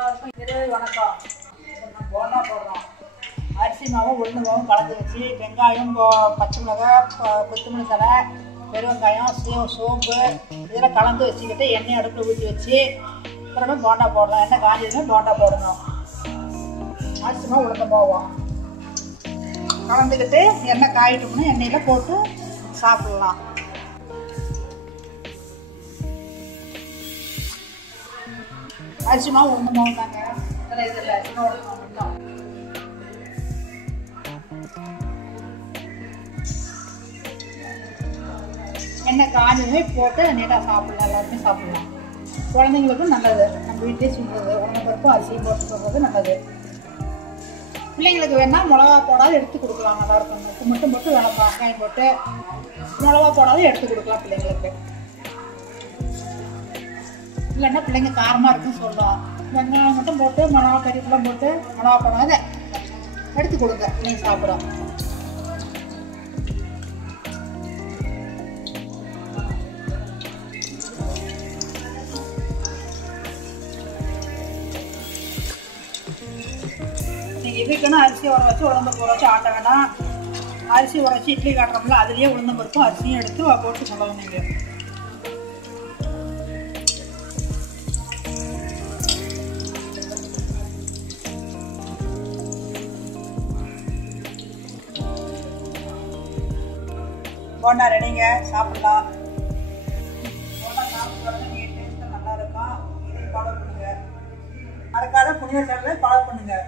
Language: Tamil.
எல்லாருக்கும் இரவு வணக்கம். போண்டா போடுறோம். அரிசி மாவும் உளுந்து மாவும் கலந்து வச்சு வெங்காயம், பச்சை மிளகாய், கொத்தமல்லி தழை, பெருவெங்காயம், சோம்பு இதெல்லாம் கலந்து வச்சுக்கிட்டு எண்ணெய் அடுப்பில் ஊற்றி வச்சு அப்புறமே போண்டா போடணும். எண்ணெய் காஞ்சதுமே போண்டா போடணும். அரிசி மாவு உளுந்து மாவும் கலந்துக்கிட்டு எண்ணெய் காயிட்டோம்னா எண்ணெயில் போட்டு சாப்பிடலாம். அரிசி மாவு உளுந்து மாவு தாங்க, இதில் இது இல்லை, சின்ன உளுந்து மாவு மட்டும். எண்ணெய் காஞ்சதுமே போட்டு நீட்டாக சாப்பிடலாம். எல்லாருமே சாப்பிடலாம். குழந்தைங்களுக்கும் நல்லது. நம்ம வீட்டிலே சுடுறது உளுந்த பருப்பு அரிசியும் போட்டு சொல்கிறது நல்லது. பிள்ளைங்களுக்கு வேணால் மிளகா போடாது எடுத்து கொடுக்கலாம். நல்லாயிருக்கும். உப்பு மட்டும் போட்டு வெங்காயம் போட்டு மிளகா போடாது எடுத்து கொடுக்கலாம் பிள்ளைங்களுக்கு. இல்லைன்னா பிள்ளைங்க காரமாக இருக்குன்னு சொல்லுவோம். வெங்காயம் மட்டும் போட்டு மிளகா கறிப்பெல்லாம் போட்டு மிளகா போடாத எடுத்து கொடுங்க, பிள்ளைங்க சாப்பிடும். நீங்கள் இதுக்குன்னு அரிசி ஊற வச்சு உளுந்து ஊற வச்சு ஆட்ட வேண்டாம். அரிசி ஊற வச்சு இட்லி காட்டுறோம்ல, அதுலேயே உளுந்து பருப்பும் அரிசியும் எடுத்து போட்டு சொல்லணும். நீங்கள் போண்டா ரெடிங்க, சாப்பிடலாம். போண்டா சாப்பிட்றது நீங்கள் டேஸ்ட்டாக நல்லா இருக்கும். இதையும் ஃபாலோ பண்ணுங்கள். மறக்காத புனித சேனலை ஃபாலோ பண்ணுங்கள்.